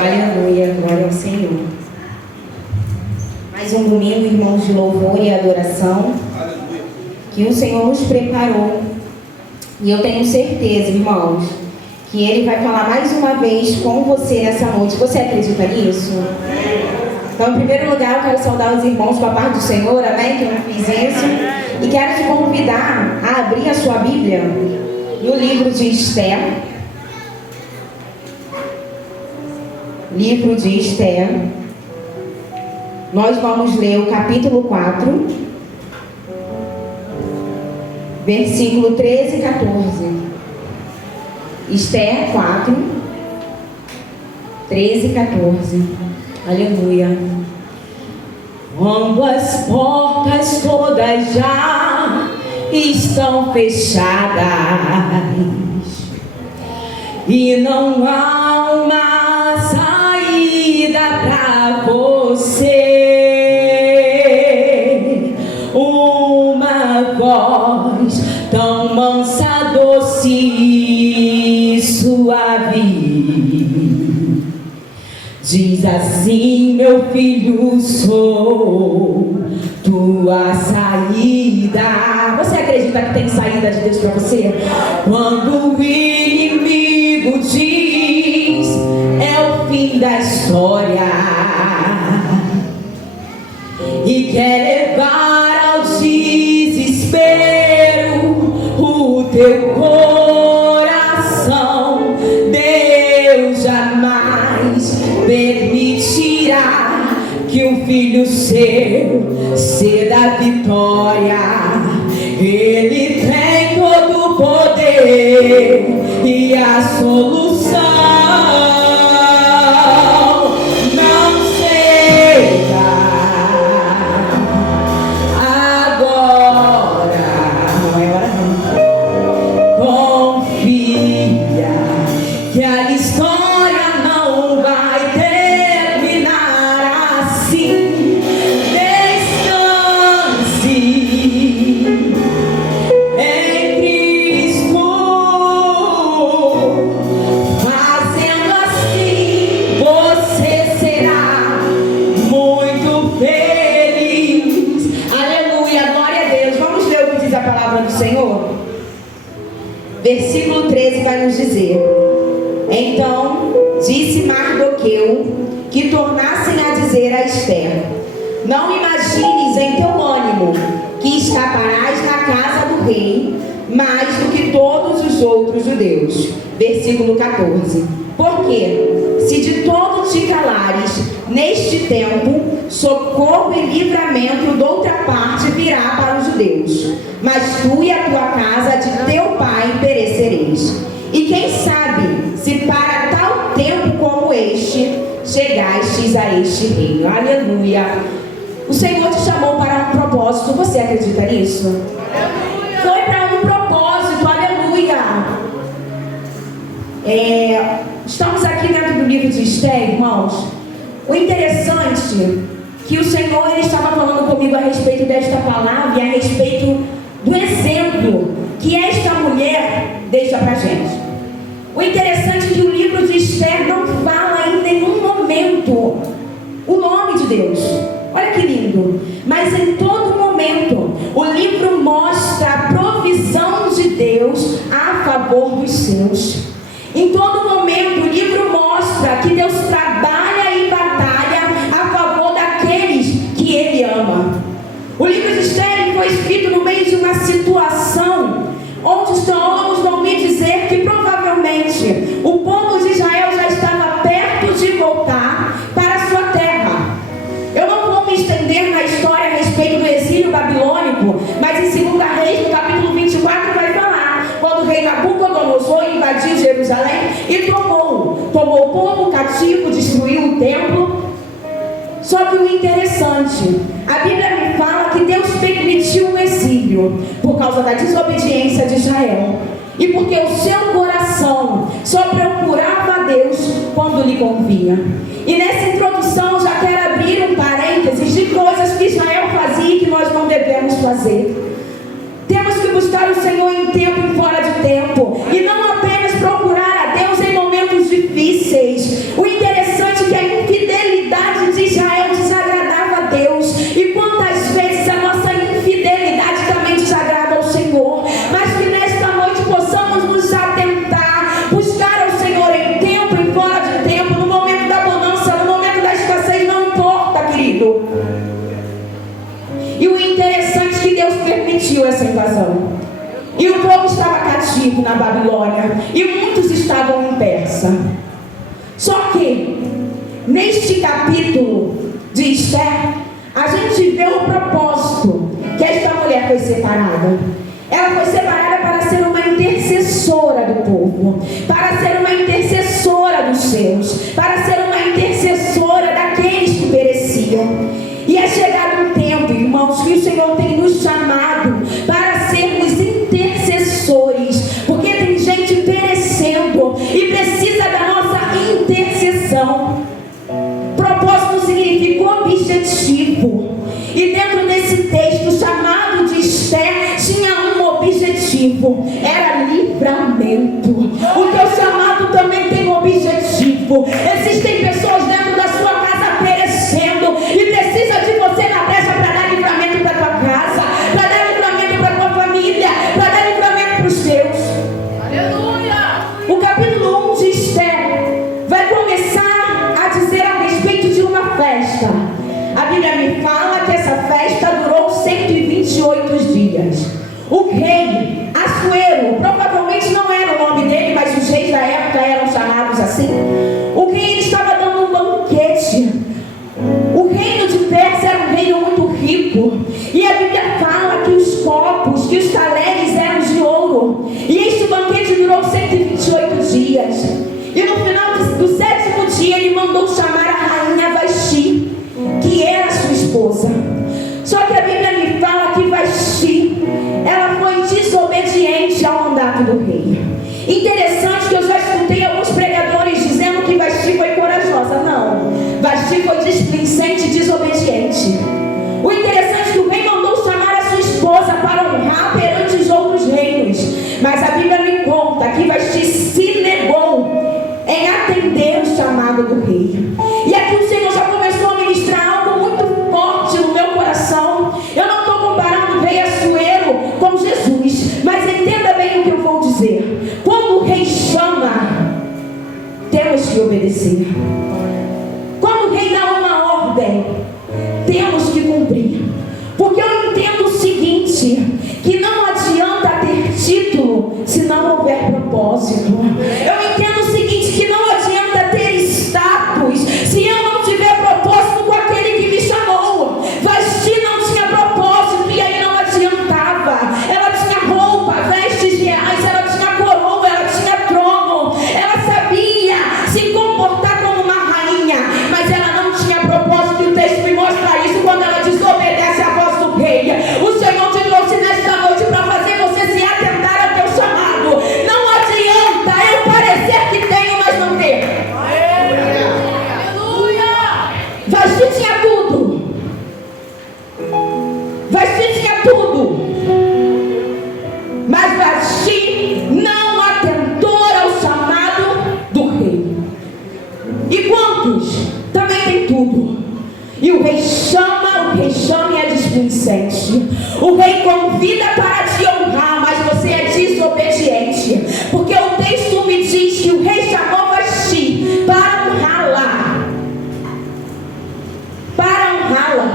Aleluia, glória ao Senhor. Mais um domingo, irmãos, de louvor e adoração que o Senhor nos preparou. E eu tenho certeza, irmãos, que Ele vai falar mais uma vez com você nessa noite. Você acredita nisso? Então, em primeiro lugar, eu quero saudar os irmãos com a paz do Senhor, amém? Que eu não fiz isso. E quero te convidar a abrir a sua Bíblia no livro de Esther. Livro de Esther. Nós vamos ler o capítulo 4, versículo 13 e 14. Esther 4, 13 e 14. Aleluia. Quando as portas todas já estão fechadas e não há uma saída para você, uma voz tão mansa, doce e suave diz assim: meu filho, sou tua saída. Você acredita que tem saída de Deus para você? Quando o inimigo diz é o fim da história e quer levar ao desespero o teu coração, Deus jamais permitirá que um filho seu ceda a vitória. Ele tem todo o poder e a solução. Não ceda agora, não é hora não. Confia que a história não vai terminar assim. Descanse em Cristo. Fazendo assim, você será muito feliz. Aleluia, glória a Deus. Vamos ler o que diz a palavra do Senhor? Versículo 13 vai nos dizer: então disse Mardoqueu que tornassem a dizer a Esther: não imagines em teu ânimo que escaparás na casa do rei mais do que todos os outros judeus. Versículo 14: porque se de todo te calares neste tempo, socorro e livramento de outra parte virá para os judeus, mas tu e a tua casa de teu pai perecereis. E quem sabe se para tal tempo como este chegastes a este reino. Aleluia. O Senhor te chamou para um propósito. Você acredita nisso? Aleluia. Foi para um propósito. Aleluia. Estamos aqui dentro do livro de Esther, irmãos. O interessante é que o Senhor ele estava falando comigo a respeito desta palavra e a respeito do exemplo que esta mulher deixa para a gente. O interessante é que o livro de Esther não fala em nenhum momento o nome de Deus. Olha que lindo. Mas em todo momento o livro mostra a provisão de Deus a favor dos seus. Em todo momento o livro mostra que Deus trabalha e batalha a favor daqueles que Ele ama. O livro de Esther foi escrito no meio de uma situação onde os teólogos vão me dizer que provavelmente o povo de Israel já estava perto de voltar para a sua terra. Eu não vou me estender na história a respeito do exílio babilônico, mas em 2 Reis, no capítulo 24, vai falar quando o rei Nabucodonosor invadiu Jerusalém e tomou o povo cativo, destruiu o templo. Só que o interessante, a Bíblia me fala que Deus permitiu o exílio por causa da desobediência de Israel e porque o seu coração só procurava a Deus quando lhe convinha. E nessa introdução já quero abrir um parênteses de coisas que Israel fazia e que nós não devemos fazer. Temos que buscar o Senhor em tempo e fora de tempo, e não apenas procurar a Deus em momentos difíceis. O interessante persuasão. E o povo estava cativo na Babilônia, e muitos estavam em Persa. Só que, neste capítulo de Esther, a gente vê o propósito que esta mulher foi separada. Ela foi separada para ser uma intercessora do povo, para ser uma intercessora dos seus, para ser uma intercessora daqueles que pereciam. E é chegado um tempo, irmãos, que o Senhor tem nos chamado para sermos intercessores, porque tem gente perecendo e precisa da nossa intercessão. Propósito significa objetivo. E dentro desse texto chamado de Esther, tinha um objetivo, era livramento. O teu chamado também tem um objetivo. Existem pessoas dentro da sua casa perecendo e precisa de você na brecha para dar livramento para tua casa, para dar livramento para tua família, para dar livramento para os teus. Aleluia! O capítulo 1 de Esther vai começar a dizer a respeito de uma festa. A Bíblia me fala que essa festa durou 128 dias. O rei Assuero, provavelmente não era o nome dele, mas os reis da época eram chamados assim. O rei estava dando um banquete. O reino de Pérsia era um reino muito rico. E a Bíblia fala que os copos, que os talheres eram de ouro. E este banquete durou 128 dias. E no final do 7º dia ele mandou chamar a rainha Vasti, que era sua esposa. Só que a Bíblia me fala que Vasti, ela foi desobediente ao mandato do rei. Interessante que eu já escutei alguns pregadores dizendo que Vasti foi corajosa. Não, Vasti foi displicente e desobediente. O interessante é que o rei mandou chamar a sua esposa para honrar perante os outros reinos. Mas a Bíblia me conta que Vasti se negou em atender o chamado do rei. E aqui o Senhor já começou a ministrar algo muito forte no meu coração. Eu não estou comparando o rei Assuero com Jesus, mas entenda bem o que eu vou dizer. Quando o rei chama, temos que obedecer. Quando o rei dá uma ordem, temos que cumprir. Porque eu entendo o seguinte, que não adianta ter título se não houver propósito. Eu entendo o seguinte, que não adianta ter status se eu não tiver propósito com aquele que me chamou. Vasti não tinha propósito e aí não adiantava. Ela tinha roupa, vestes reais, ela tinha coroa, ela tinha trono, ela sabia se comportar como uma rainha, mas ela não tinha propósito. E o texto me mostra isso quando ela desobedece à voz do rei. O Senhor te trouxe nesta noite para fazer você se atentar ao teu chamado. Não adianta eu parecer que tenho, mas não ter. Aleluia! Vasti tinha tudo. Vasti tinha tudo. Mas Vasti não atentou ao chamado do rei. E quantos também tem tudo? E o rei chama e é displicente. O rei convida para te honrar, mas você é desobediente. Porque o texto me diz que o rei chamou Vasti para honrá-la. Para honrá-la.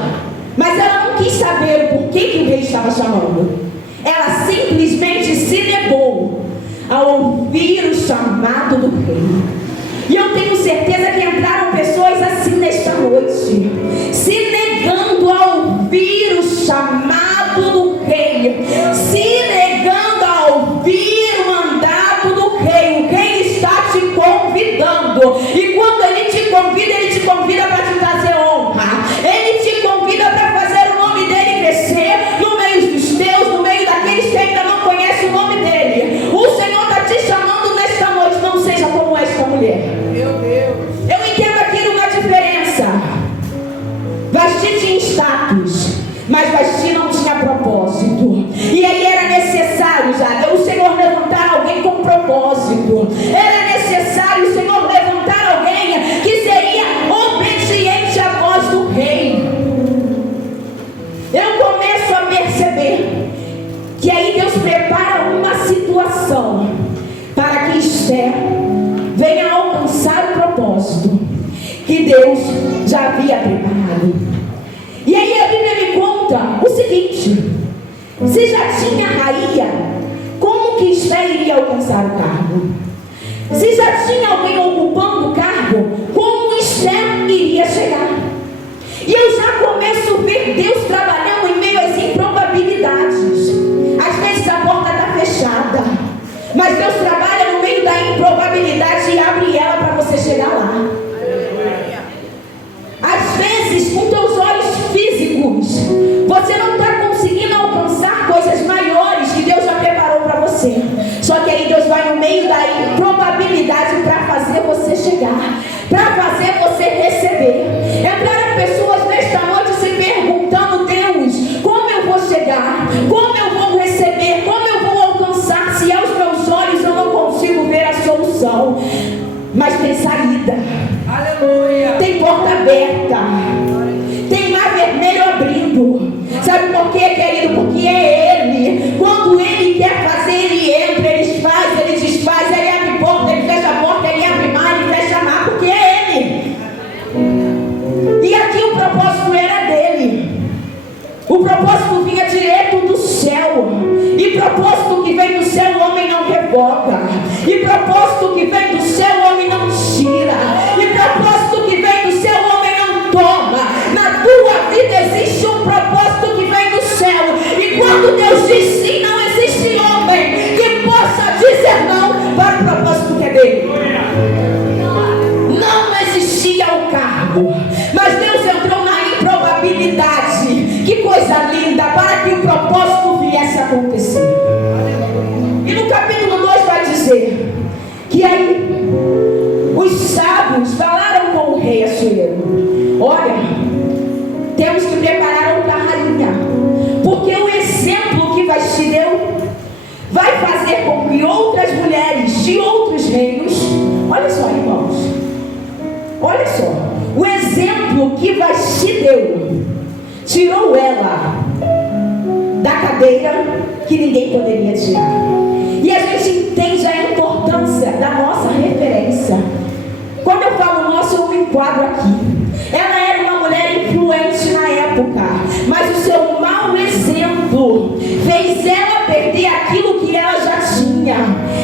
Mas ela não quis saber o porquê que o rei estava chamando. Ela simplesmente se negou a ouvir o chamado do rei. E eu tenho certeza que entraram pessoas assim nesta noite, se negando a ouvir o chamado do rei, se negando a ouvir o mandato do rei. O rei está te convidando, e quando ele te convida para te trazer honra, ele te convida para fazer o nome dele crescer no meio dos teus, no meio daqueles que ainda não conhecem o nome dele. O Senhor está te chamando nesta noite. Não seja como esta mulher. Meu Deus. Eu entendo aqui uma diferença. Vasti tinha status, mas Vasti não tinha propósito. E aí era necessário já o Senhor levantar alguém com propósito. Era necessário o Senhor levantar alguém que seria obediente à voz do rei. Eu começo a perceber que aí Deus prepara uma situação para que Esther venha alcançar o propósito que Deus já havia preparado. E aí a Bíblia me conta o seguinte: Se já tinha rainha, como que Esther iria alcançar o cargo? Se já tinha alguém ocupando o cargo, como Esther iria chegar? E eu já começo a ver Deus trabalhando em meio às improbabilidades. Às vezes a porta está fechada, mas Deus trabalha no meio da improbabilidade e abre ela para você chegar lá. Às vezes, com teus olhos físicos, você não está conseguindo alcançar coisas maiores que Deus já preparou para você. Só que aí Deus vai no meio da improbabilidade para fazer você chegar, para fazer você receber. Entraram pessoas nesta noite se perguntando: Deus, como eu vou chegar? Como eu vou receber? Como eu vou alcançar? Se aos meus olhos eu não consigo ver a solução. Mas tem saída. Aleluia. Tem porta aberta. Tem mar vermelho abrindo. Sabe por quê, querido? Porque é Ele. Quando Ele quer fazer, Ele entra, Ele faz, Ele desfaz, Ele abre porta, Ele fecha a porta, Ele abre mar, Ele fecha mar, porque é Ele. E aqui o propósito era dele. O propósito vinha direto do céu. E propósito que vem do céu, o homem não revoga. E propósito que vem do céu, o homem não tira. E propósito que vem do céu, o homem não toma. Na tua vida existe um propósito que vem do céu. E quando Deus diz sim, não existe homem que possa dizer não para o propósito que é dele. Não existia o cargo, mas Deus entrou na improbabilidade. Que coisa linda, para que o propósito viesse a acontecer. E no capítulo 2 vai dizer que aí os sábios falaram com o rei Assuero: olha, temos que preparar outra rainha, porque o exemplo que Vasti deu vai fazer com que outras mulheres de outros reinos, olha só, irmãos, olha só, o exemplo que Vasti deu tirou ela da cadeira que ninguém poderia tirar. E a gente entende a importância da nossa referência. Quando eu falo nossa, eu me enquadro aqui. Ela era uma mulher influente na época, mas o seu mau exemplo fez ela perder aquilo que ela já tinha.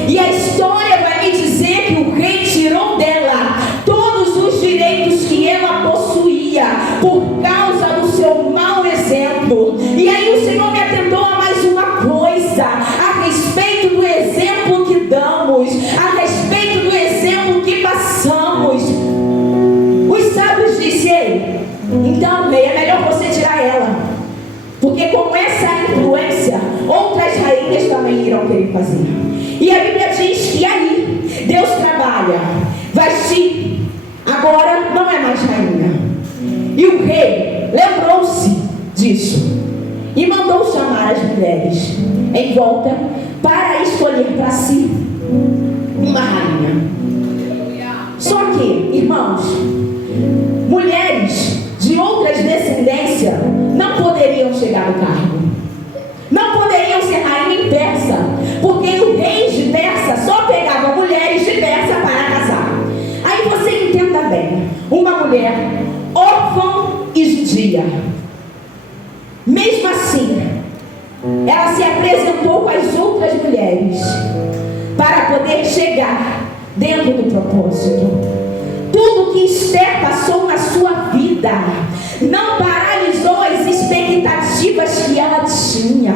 E a história vai me dizer que o rei tirou dela todos os direitos que ela possuía por causa do seu mau exemplo. E aí o Senhor me atentou a mais uma coisa a respeito do exemplo que damos, a respeito do exemplo que passamos. Os sábios disseram: então, rei, é melhor você tirar ela, porque com essa influência outras rainhas também irão querer fazer. E a Bíblia diz que aí Deus trabalha. Vasti agora não é mais rainha. E o rei lembrou-se disso e mandou chamar as mulheres em volta para escolher para si uma rainha. Só que, irmãos, mulheres de outras descendências não poderiam chegar ao cargo, não poderiam ser rainha em Persa, porque o rei de Persa só pegava mulheres de Persa para casar. Aí você entenda bem, uma mulher órfã e judia, mesmo assim, ela se apresentou com as outras mulheres para poder chegar dentro do propósito. Tudo que Esther passou na sua vida não paralisou as expectativas que ela tinha.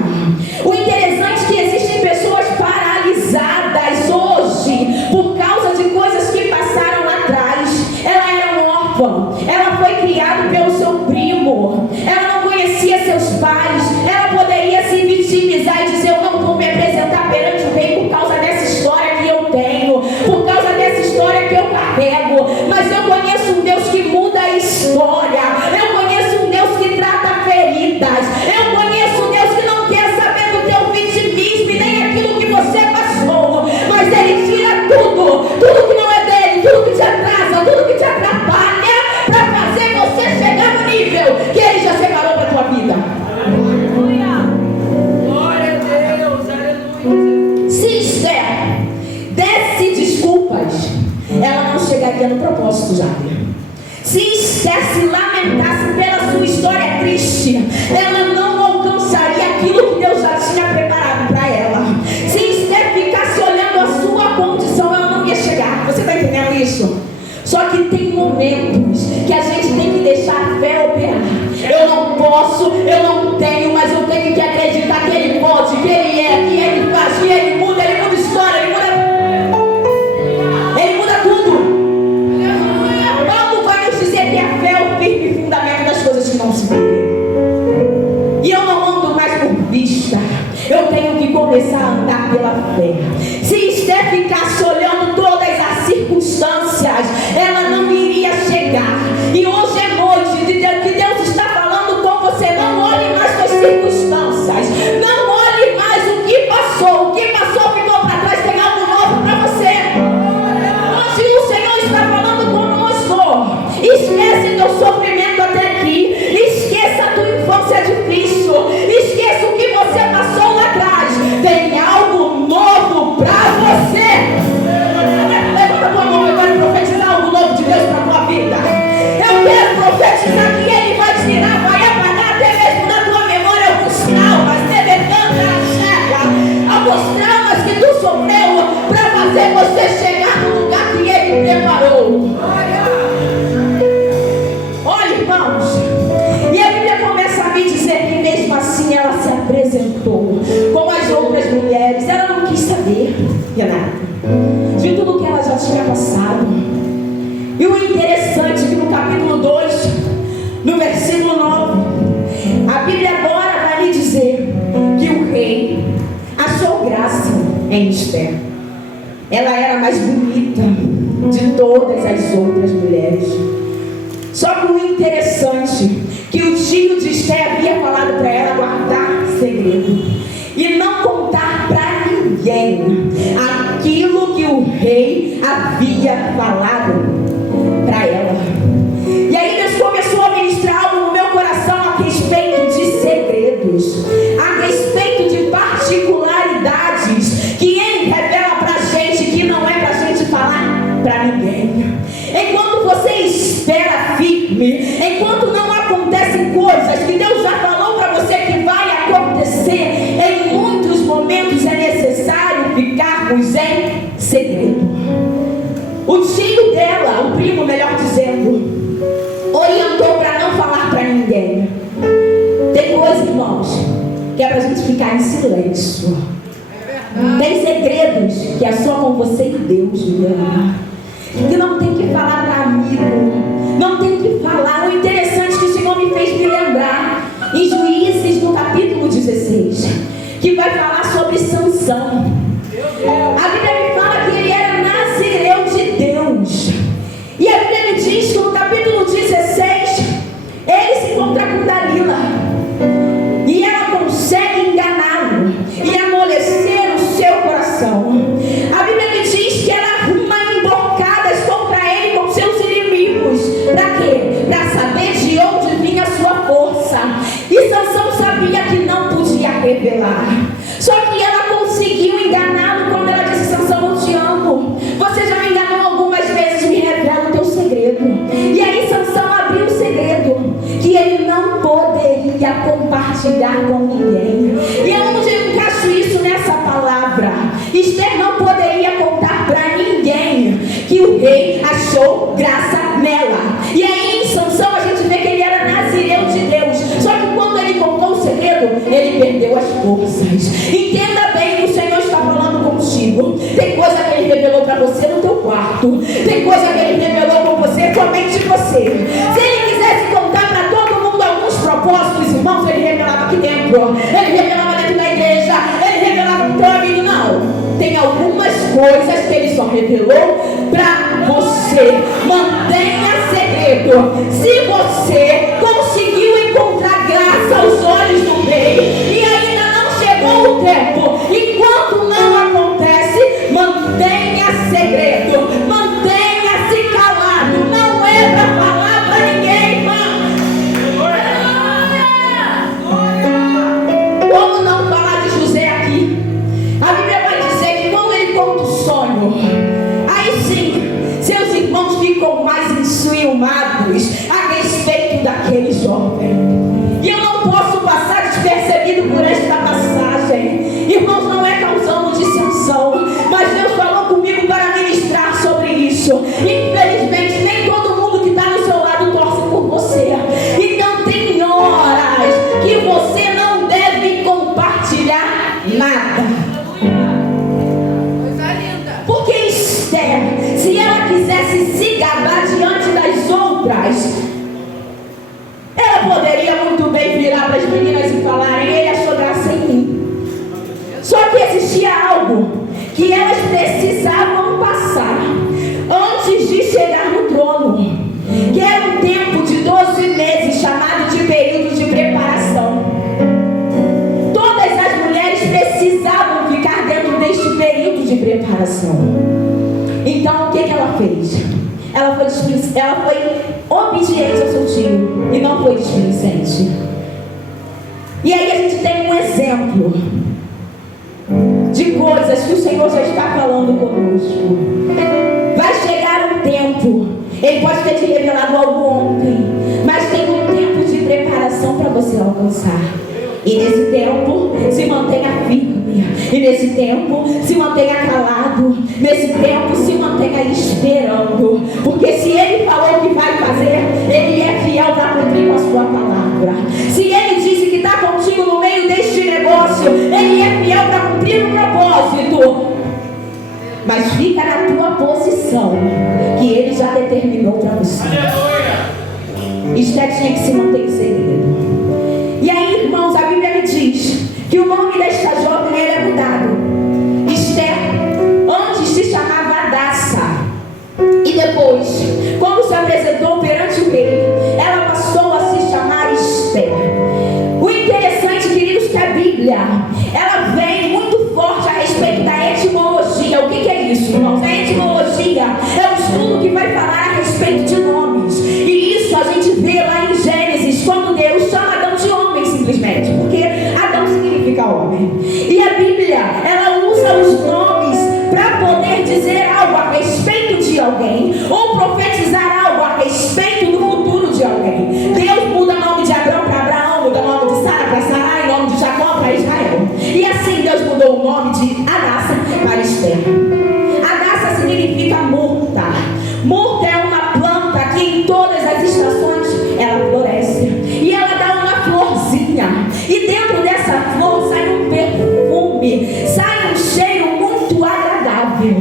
O interessante é que existem pessoas paralisadas hoje por causa de coisas que passaram lá atrás. Ela era um órfã, ela foi criada pelo seu primo, ela não conhecia seus pais, ela poderia se vitimizar e dizer: eu não vou me apresentar perante o rei por causa dessa história que eu tenho, por causa dessa história que eu carrego. Mas eu conheço um Deus que muda a história, eu conheço um Deus que trata feridas, eu conheço um Deus que não quer saber do teu vitimismo e nem aquilo que você passou, mas Ele tira tudo que não é dele, tudo que te atrasa, tudo que te atrapalha, para fazer você chegar no nível que Ele já separou para a tua vida. Aleluia! Glória a Deus! Aleluia! Se Esther desse desculpas, ela não chegaria no propósito já. Se Esther se lamentasse pela sua história triste, ela não alcançaria aquilo aquilo que Deus já tinha preparado para ela. Se Esther ficasse olhando a sua condição, ela não ia chegar. Você está entendendo isso? Só que tem momentos que a gente tem que deixar a fé operar. Eu não posso, eu não tenho, mas eu tenho que acreditar que Ele pode, que Ele é, que Ele faz, que Ele muda história, Ele muda tudo. Paulo vai nos dizer que a fé é o firme fundamento das coisas que não se veem. E eu não ando mais por vista, eu tenho que começar a andar pela fé. Se Esther ficasse olhando todas as circunstâncias, ela não iria chegar. E hoje é noite de Deus, que Deus está falando com você. Não olhe mais para as circunstâncias, não olhe mais o que passou. O que passou ficou para trás, tem algo novo para você. Hoje o Senhor está falando conosco. Esquece teu sofrimento até aqui, esqueça a tua infância difícil, esqueça o que você passou lá atrás. Tem algo novo para você. Levanta a tua mão, eu quero profetizar algo novo de Deus para a tua vida. Eu quero profetizar que Ele vai tirar, vai apagar até mesmo da tua memória alguns traumas, alguns traumas que tu sofreu, para fazer você chegar no lugar que Ele preparou. Olha, irmãos, e a Bíblia começa a me dizer que mesmo assim ela se apresentou como as outras mulheres. Ela não quis saber de nada, de tudo que ela já tinha passado. E o interessante é que no capítulo 2, no versículo 9, a Bíblia agora vai me dizer que o rei achou graça em Esther. Ela era a mais bonita de todas as outras mulheres. Só que o interessante que o tio de Esther havia falado para ela guardar segredo e não contar para ninguém aquilo que o rei havia falado para ela. E aí Deus começou a ministrar algo no meu coração a respeito de segredos, a respeito de particularidades que Ele revela para a gente, que não é para a gente falar para ninguém. Enquanto você espera firme, enquanto não acontecem coisas que Deus já falou para você que vai acontecer, em muitos momentos é necessário ficarmos em segredo. O tio dela, o primo melhor dizendo, orientou para não falar para ninguém. Tem coisa, irmãos, que é para a gente ficar em silêncio. Tem segredos que é só com você e Deus, meu irmão. Que não tem que falar para amigo, não tem que falar. O interessante é que o Senhor me fez me lembrar em Juízes no capítulo 16, que vai falar sobre Sansão. A Bíblia me fala que ele era nazireu de Deus. E a Bíblia me diz que no capítulo 16 ele se encontra com Dalila e ela consegue enganá-lo e amolecer o seu coração. A Bíblia me diz que ela arruma embocadas contra ele com seus inimigos. Para quê? Para saber de onde vinha a sua força. E Sansão sabia que não podia revelar. Só que ela conseguiu enganá-lo quando ela disse: Sansão, eu te amo. Você já me enganou algumas vezes, me revela o teu segredo. E aí Sansão abriu o segredo que ele não poderia compartilhar com ninguém. E aonde eu encaixo isso nessa palavra? Esther não poderia contar para ninguém que o rei achou graça nela. E aí em Sansão a gente vê que ele era nazireu de Deus. Só que quando ele contou o segredo, ele perdeu as forças. Entenda bem que o Senhor está falando contigo. Tem coisa que ele revelou para você no teu quarto. Tem coisa que ele revelou com você, somente você. Se ele quisesse contar para todo mundo alguns propósitos, irmãos, ele revelava aqui dentro. Ele revelava dentro da igreja. Ele revelava para o teu amigo. Não. Tem algumas coisas que ele só revelou para você. Mantenha segredo. Se você conseguiu encontrar graça aos olhos do rei e ainda não chegou o tempo, enquanto não acontece, mantenha segredo. Mantenha-se calado. Não é para falar para ninguém, irmão. Como não falar de José aqui? A Bíblia vai dizer que quando ele conta o sonho, aí sim, seus irmãos ficam mais enciumados a respeito daquele jovem. E eu não posso passar despercebido por esta passagem. chegar para as meninas e falarem: ele achou graça em mim. Só que existia algo que elas precisavam passar antes de chegar no trono, que era um tempo de 12 meses, chamado de período de preparação. Todas as mulheres precisavam ficar dentro deste período de preparação. Então, o que ela fez? Ela foi obediente ao seu tio e não foi displicente. E aí a gente tem um exemplo de coisas que o Senhor já está falando conosco. Vai chegar um tempo, Ele pode ter te revelado algo ontem, mas tem um tempo de preparação para você alcançar. E nesse tempo, se mantenha firme. E nesse tempo, se mantenha calado. Nesse tempo, se mantenha esperando. Porque se Ele falou que vai fazer, Ele é fiel para cumprir com a sua palavra. Se Ele disse que está contigo no meio deste negócio, Ele é fiel para cumprir o propósito. Mas fica na tua posição que Ele já determinou para você. Esté tinha que se manter em segredo. E aí, irmãos, a Bíblia me diz que o nome desta jovem ele é mudado. Esther antes se chamava Hadassa. E depois, quando se apresentou perante o rei, ela passou a se chamar Esther. O interessante, queridos, que a Bíblia ela vem muito forte a respeito da etimologia. O que é isso, irmãos? A etimologia é um estudo que vai falar a respeito de nomes. E isso a gente vê lá em Gênesis, quando Deus chama Adão de homem, simplesmente, porque Adão significa homem. E a Bíblia, ela usa os nomes para poder dizer algo a respeito de alguém, ou profetizar algo a respeito do futuro de alguém. Deus muda o nome de Abraão para Abraão, muda o nome de Sara para Sarai, o nome de Jacó para Israel. E assim Deus mudou o nome de Hadassa para Esther. Hadassa significa murta. Murta é uma planta que em todas as estações ela floresce. E ela dá uma florzinha. E dentro dessa flor sai um perfume, sai um cheiro muito agradável.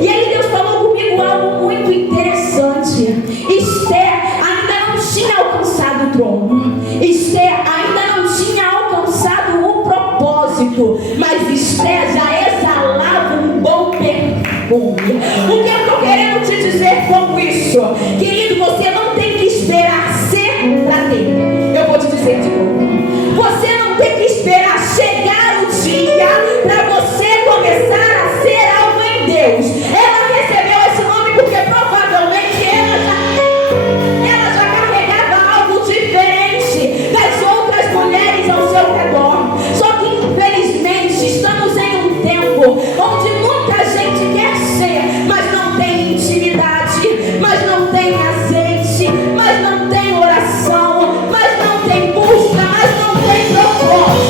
E aí Deus falou comigo algo muito interessante. Esther ainda não tinha alcançado o trono. Esther ainda não tinha alcançado o propósito. Mas Esther já exalava um bom perfume. O que eu estou querendo te dizer com isso? Querido, você não tem que esperar ser para ter. Eu vou te dizer de novo. Você não tem que esperar chegar o dia para você começar a ser algo em Deus. Ela recebeu esse nome porque provavelmente ela já carregava algo diferente das outras mulheres ao seu redor. Só que infelizmente estamos em um tempo onde muita gente quer ser, mas não tem intimidade, mas não tem azeite, mas não tem oração, mas não tem busca, mas não tem propósito.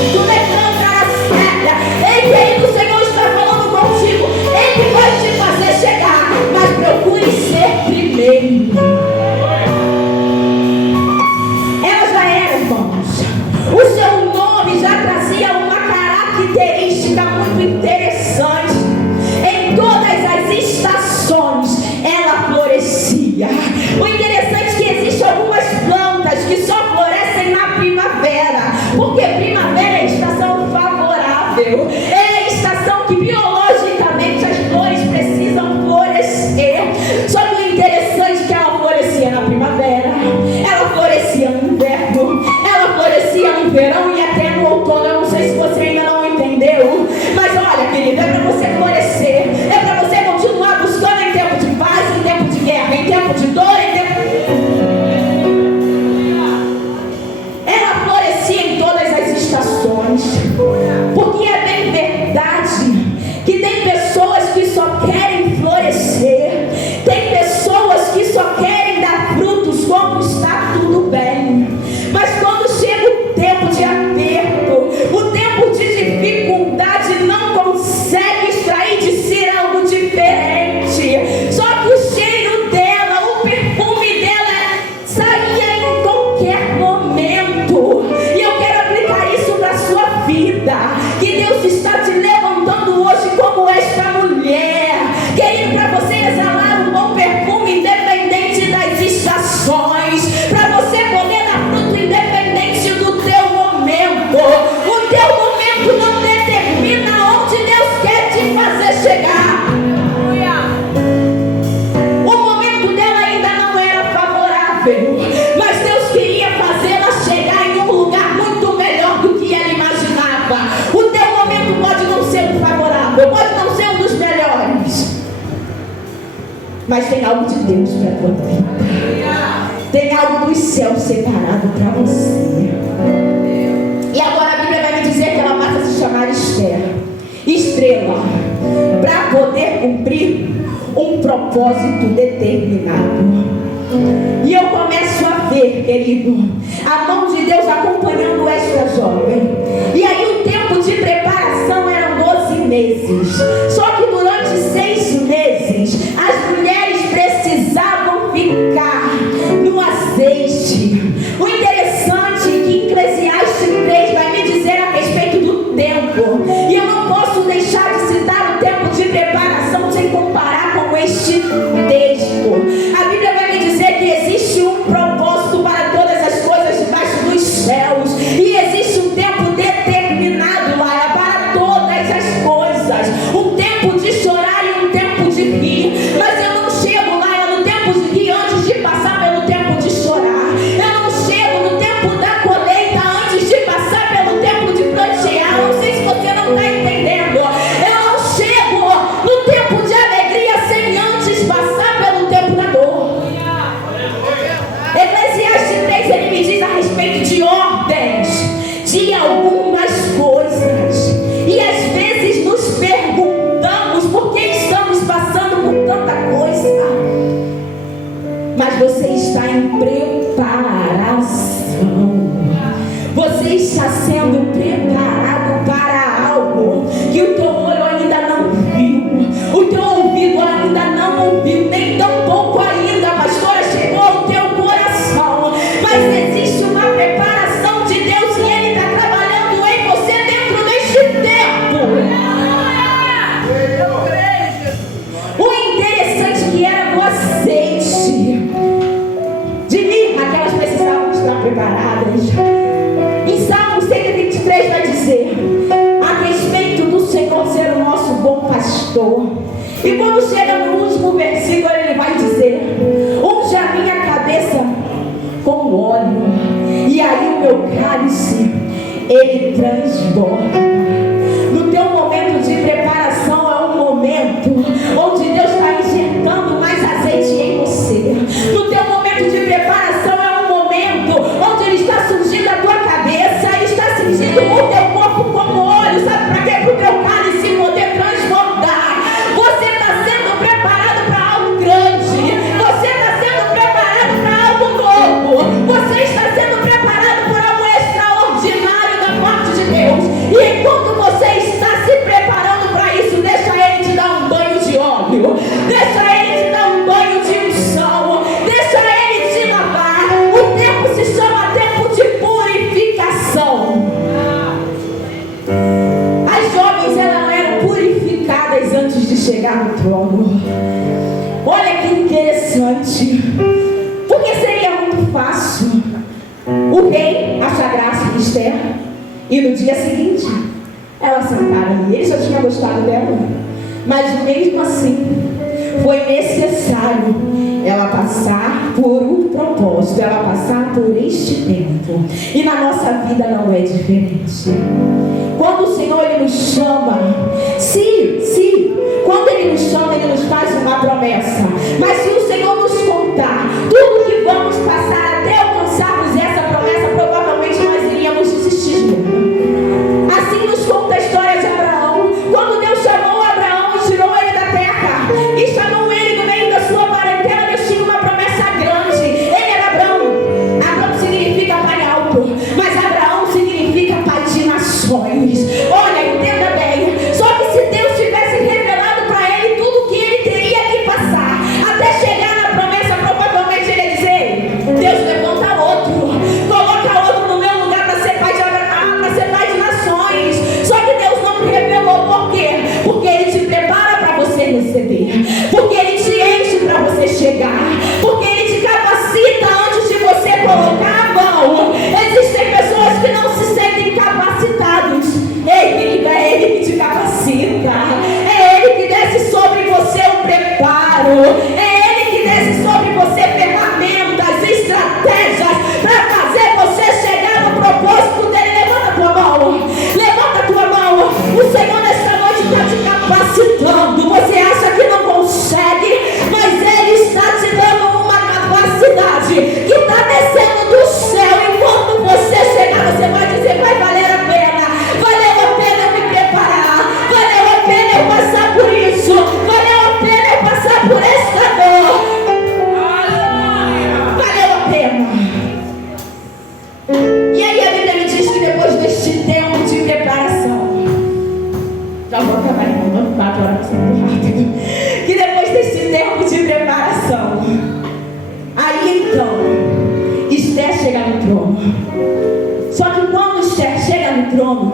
mas Deus queria fazê-la chegar em um lugar muito melhor do que ela imaginava. O teu momento pode não ser o favorável, pode não ser um dos melhores, mas tem algo de Deus para a tua vida. Tem algo dos céus separado para você. E agora a Bíblia vai me dizer que ela passa a se chamar Esther, estrela, para poder cumprir um propósito determinado. E eu começo a ver, querido, a mão de Deus acompanhando esta jovem. E aí o tempo de preparação eram 12 meses. Só que durante 6 meses as mulheres precisavam ficar no azeite. O interessante é que Eclesiastes 3 vai me dizer a respeito do tempo. E eu não posso deixar de citar o tempo de preparação sem comparar com este texto. A Bíblia vai me dizer que existe um propósito para todas as coisas debaixo dos céus. E existe um tempo determinado, Laia, para todas as coisas. Um tempo de chorar e um tempo de rir. Mas eu não chego, Laia, no tempo de rir antes de passar pelo tempo de chorar. Eu não chego no tempo da colheita antes de passar pelo tempo de plantear. Não sei se você não está entendendo. Eu não chego no tempo de alegria sem antes passar pelo tempo da dor. Eclesiastes 3, ele me diz a respeito de ordens, de algumas coisas. E às vezes nos perguntamos por que estamos passando por tanta coisa. Mas você está em preparação. Você está sendo preparado para algo que o teu olho ainda não viu, o teu ouvido ainda não ouviu, nem tampouco ainda, pastora, chegou ao teu coração. Mas existe uma preparação de Deus e Ele está trabalhando em você dentro deste tempo. O interessante é que era no azeite de mirra que elas precisavam estar preparadas. Em Salmos 123 vai dizer a respeito do Senhor ser o nosso bom pastor. E quando chega no último versículo, ele vai dizer: unge a minha cabeça com óleo, e aí o meu cálice ele transborda. No teu momento de preparação é um momento onde Deus está injetando mais azeite em você. No teu momento de preparação é um momento onde Ele está surgindo a tua cabeça, Ele está cingindo o teu corpo como óleo. Sabe para quê? Para o teu cálice poder transbordar. Você está sendo preparado para algo grande. Você está sendo preparado para algo novo. Você está sendo preparado por algo extraordinário da parte de Deus. E enquanto você está se preparando para isso, deixa Ele te dar um banho de óleo. Deixa Ele te dar um banho de unção. Deixa Ele te lavar. O tempo se chama tempo de purificação. As jovens, elas eram purificadas antes de chegar no trono. Olha que interessante. Porque seria muito fácil o rei achar graça em Esther e no dia seguinte ela sentar ali. Ele já tinha gostado dela, mas mesmo assim foi necessário ela passar por um propósito, ela passar por este tempo. E na nossa vida não é diferente. Quando o Senhor Ele nos chama, quando Ele nos chama, Ele nos faz uma promessa. Mas se o Senhor nos contar tudo que vamos passar até alcançarmos essa promessa, provavelmente nós iríamos desistir. Assim nos conta a história de Abraão. Quando Deus chamou Abraão e tirou ele da terra e chamou ele do meio da sua parentela, Deus tinha uma promessa grande. Ele era Abraão. Abraão significa pai alto, mas Abraão significa pai de nações. Olha, entenda bem. Só que se Deus tivesse revelado para ele tudo que ele teria que passar até chegar na promessa, provavelmente ele ia dizer: Deus Só que quando Esther chega no trono,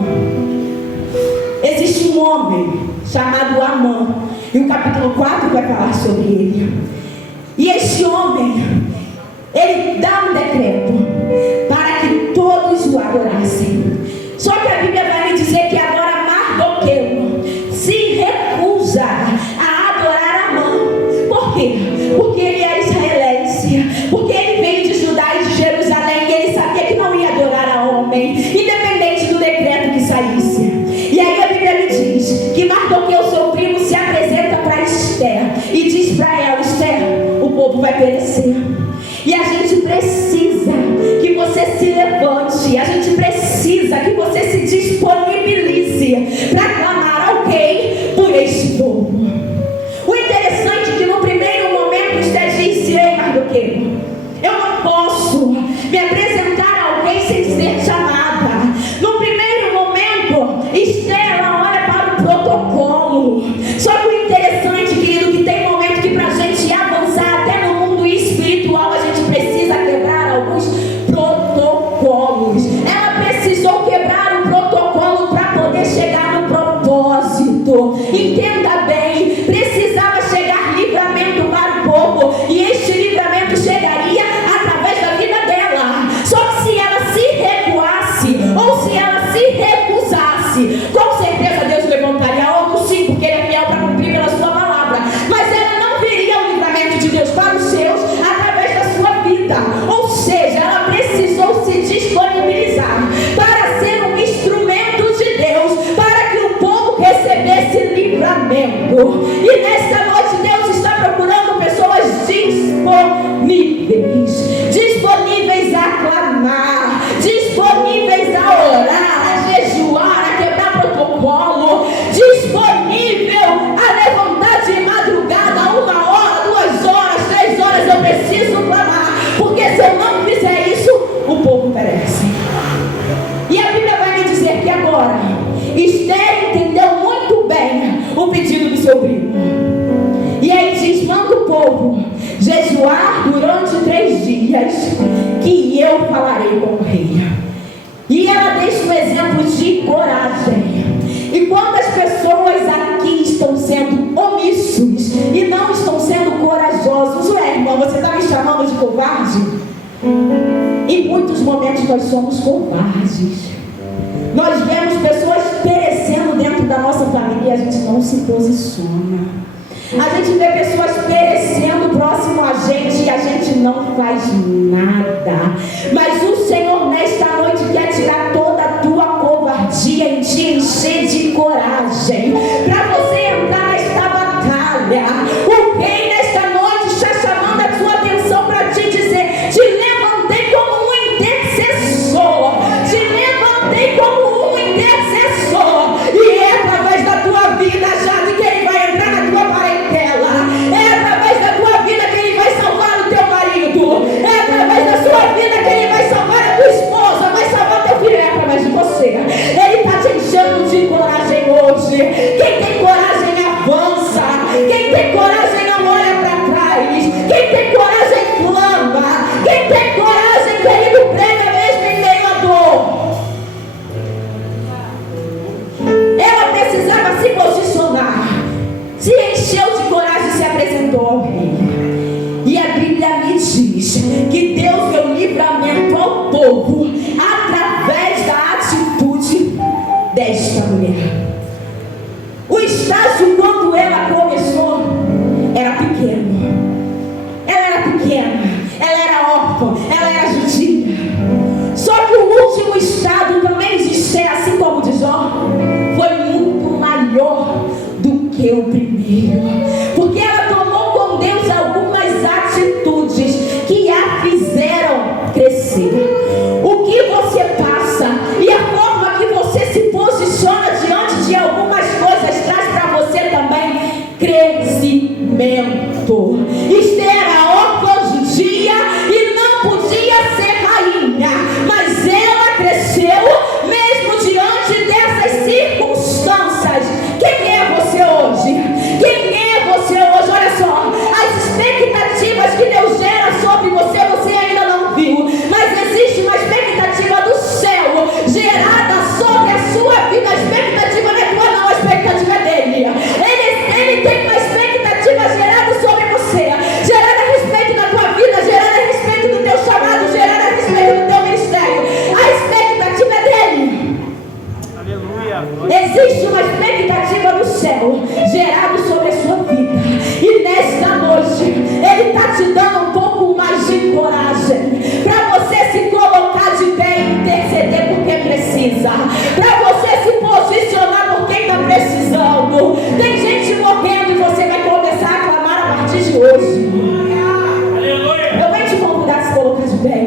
existe um homem chamado Amã, e o capítulo 4 vai falar sobre ele. E esse homem, ele dá um decreto para que todos o adorassem. Só que a Bíblia vai me dizer que agora Mardoqueu se recusa a adorar Amã. Por quê? Porque ele é israelense, porque ele veio de Judá e de Jerusalém, e ele sabia que não ia adorar a homem, independente do decreto que saísse. E aí a Bíblia me diz que Mardoqueu, seu primo, se apresenta para Esther e diz para ela: Esther, o povo vai perecer. E a gente precisa que você se levante, a gente precisa que você se disponibilize para clamar alguém por este povo. O interessante é que no primeiro momento Esther disse: ei, Mardoqueu, eu não posso me apresentar a alguém sem ser chamada. No primeiro momento, Esther, ela olha para o protocolo. Só que o interessante, querido, que tem momento que para a gente avançar até no mundo espiritual, a gente precisa quebrar alguns protocolos. Ela precisou quebrar o protocolo para poder chegar no propósito. Entenda bem, precisava chegar livramento para o povo, e este livramento chegaria através da vida dela. Só que se ela se recuasse, ou se ela se recusasse, com certeza Deus levantaria outro, sim, porque Ele é fiel para cumprir pela sua palavra. Mas ela não veria o livramento de Deus para os seus através da sua vida. Ou seja, ela precisou se disponibilizar para ser um instrumento de Deus, para que o povo recebesse livramento. E nesta noite Deus está procurando pessoas disponíveis a clamar, disponíveis a orar, a jejuar, a quebrar protocolo, disponível a levantar de madrugada, 1 hora, 2 horas, 3 horas. Eu preciso clamar, porque se eu não fizer isso, o povo perece. E a Bíblia vai me dizer que agora Esther entendeu muito bem o pedido do seu primo. E aí diz: manda o povo jejuar durante 3 dias, que eu falarei com o rei. E ela deixa um exemplo de coragem. E quando as pessoas aqui estão sendo omissos e não estão sendo corajosos, ué, irmão, você está me chamando de covarde? Em muitos momentos nós somos covardes. Nós vemos pessoas perecendo dentro da nossa família e a gente não se posiciona. A gente vê pessoas perecendo próximo a gente e a gente não faz nada. Mas o Senhor nesta noite quer tirar toda a tua covardia e te encher de coragem para você entrar nesta batalha. O rei nesta noite está chamando a tua atenção para te dizer: te levantei como um intercessor, te levantei como um intercessor, e é através da tua vida, Jade, que Ele vai entrar na tua parentela, é através da tua vida que Ele vai salvar o teu marido, é através da sua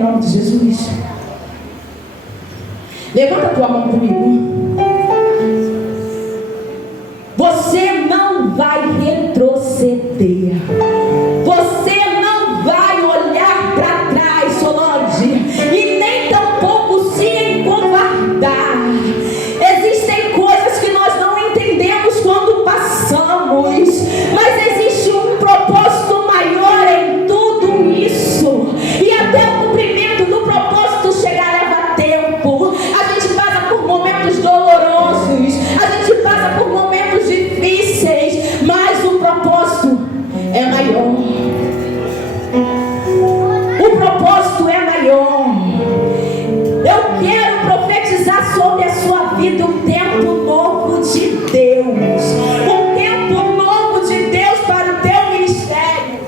em nome de Jesus. Levanta a tua mão comigo. Você não vai retroceder. Você não vai olhar para trás, Solange, e nem tampouco se encovardar. Existem coisas que nós não entendemos quando passamos, mas existe um propósito maior em tudo isso. E até o cumprimento do propósito chegar leva tempo. A gente passa por momentos dolorosos, a gente passa por momentos difíceis, mas o propósito é maior. O propósito é maior. Eu quero profetizar sobre a sua vida um tempo novo de Deus. Um tempo novo de Deus para o teu ministério.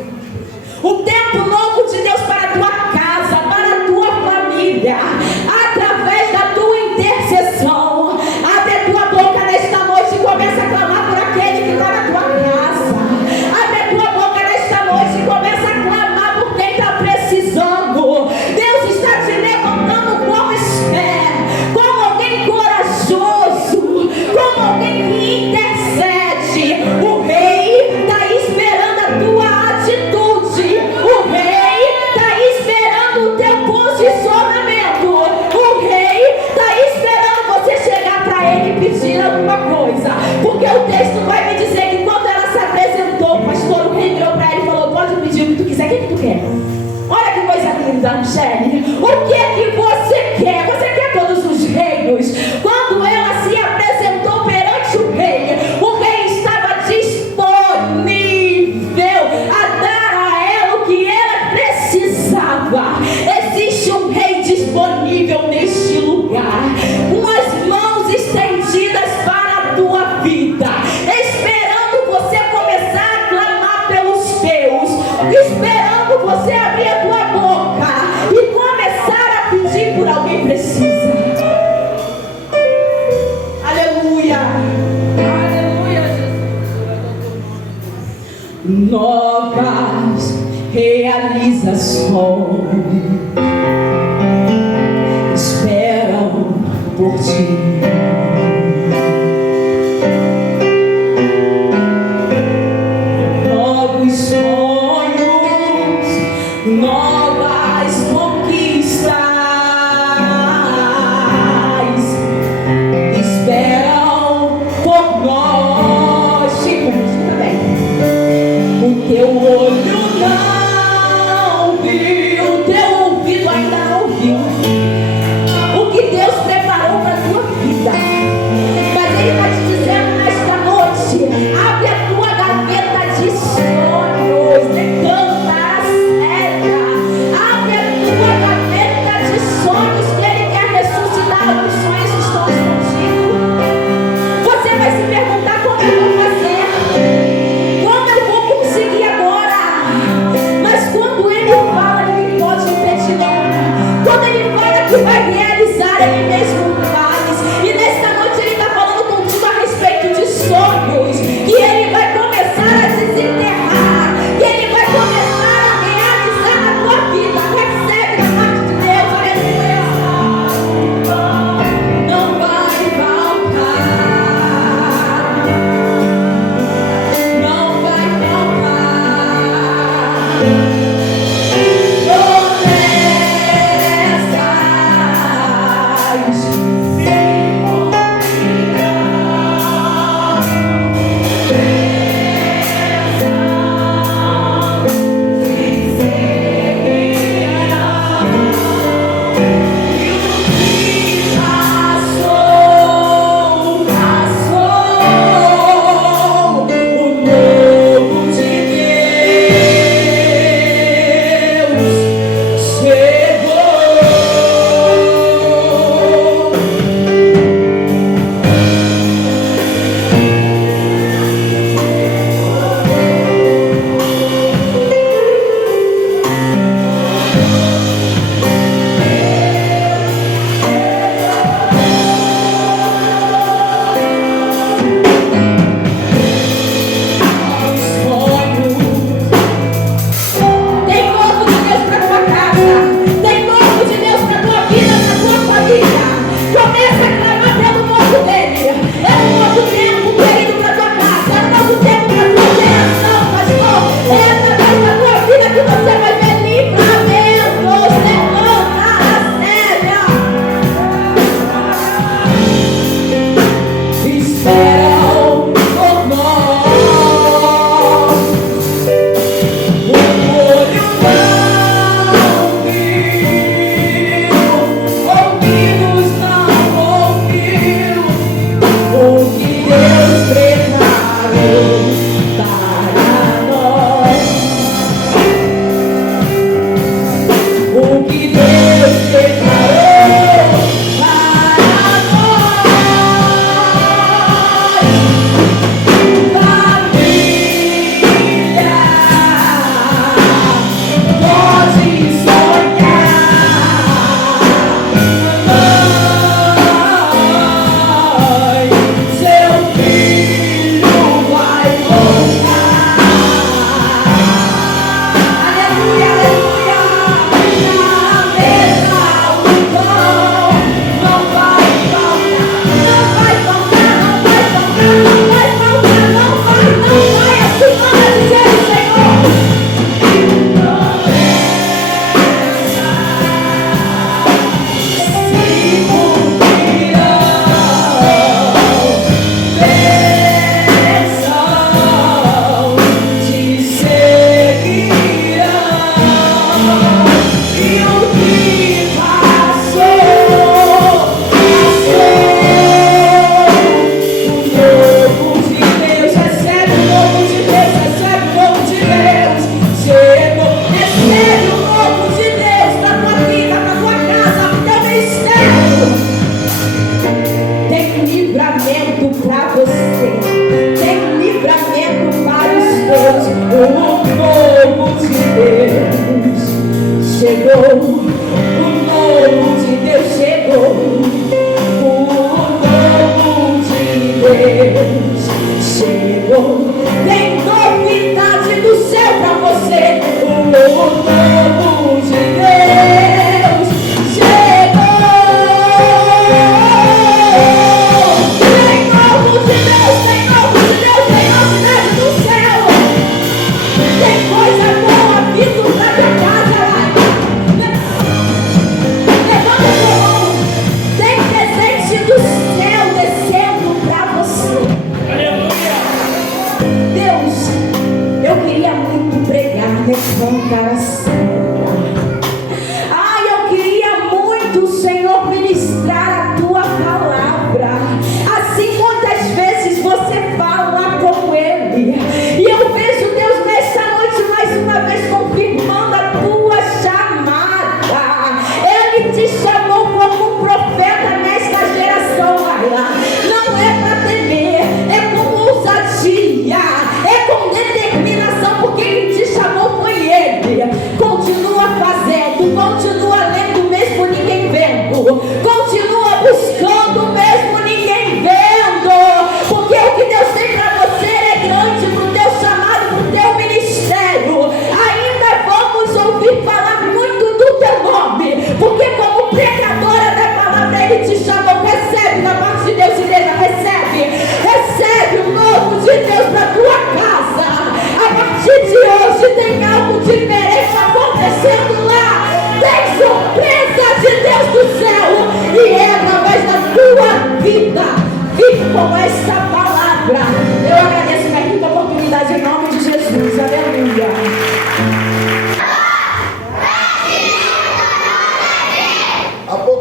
Um tempo novo de Deus para a tua casa, para a tua família. Através da tua intercessão. Abre a tua boca nesta noite e começa a clamar por aquele que está na tua casa. Abre a tua boca nesta noite e começa a clamar por quem está precisando. Deus está te levantando como Esther, como alguém corajoso, como alguém que intercede. O rei está esperando a tua atitude. O rei está esperando o teu posicionamento. O rei está esperando você chegar para ele e pedir alguma coisa. Porque o texto vai me dizer que quando ela se apresentou, o pastor, o rei virou para ele e falou: pode pedir o que tu quiser. O que tu quer? Olha que coisa linda, Michele. O que é que você quer? Você quer todos os reinos? Quando ela se apresentou perante o rei estava disponível a dar a ela o que ela precisava. Existe um rei disponível neste lugar, com as mãos estendidas para a tua vida, esperando você começar a clamar pelos teus, esperando você abrir a tua boca e começar a pedir por alguém precisa. Aleluia. Aleluia, Jesus. Novas realizações esperam por ti. Novos sonhos, novas conquistas esperam por nós. Chico, escuta bem. O teu olho não viu, o teu ouvido ainda não ouviu o que Deus preparou para a tua vida.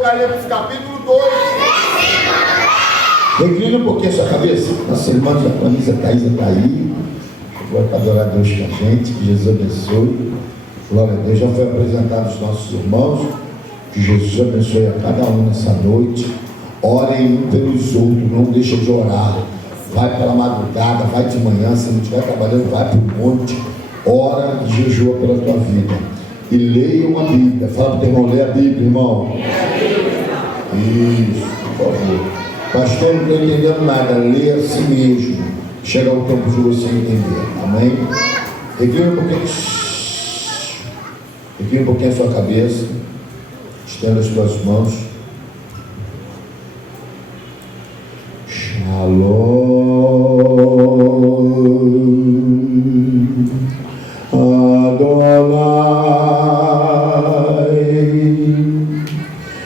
Apocalipse capítulo 2. Recline um pouquinho a sua cabeça. Nossa irmã Japonesa Thaisa está aí. Vai adorar Deus com a gente. Que Jesus abençoe. Glória a Deus. Já foi apresentado os nossos irmãos. Que Jesus abençoe a cada um nessa noite. Orem um pelos outros. Não deixa de orar. Vai pela madrugada, vai de manhã. Se não estiver trabalhando, vai para o monte. Ora e jejua pela tua vida. E leiam a Bíblia. Fala para o teu irmão, lê a Bíblia, irmão. Isso, por favor. Pastor, não estou entendendo nada. Lê a si mesmo. Chega o tempo de você entender. Amém? Reclina um pouquinho. Reclina um pouquinho a sua cabeça. Estenda as tuas mãos. Shalom Adonai.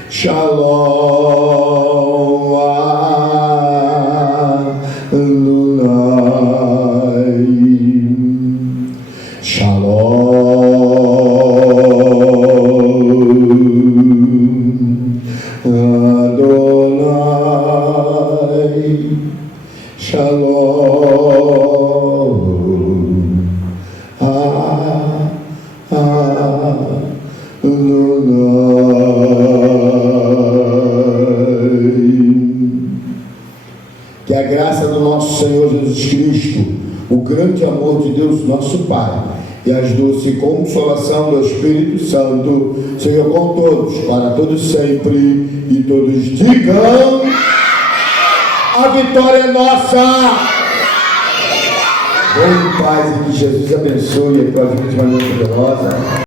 Shalom Adonai. Shalom Adonai. Shalom Adonai. Que a graça do nosso Senhor Jesus Cristo, o grande amor de Deus, nosso Pai, e as doce consolação do Espírito Santo seja com todos, para todos sempre, e todos digam: a vitória é nossa! Vou em paz e que Jesus abençoe a tua vida de maneira poderosa.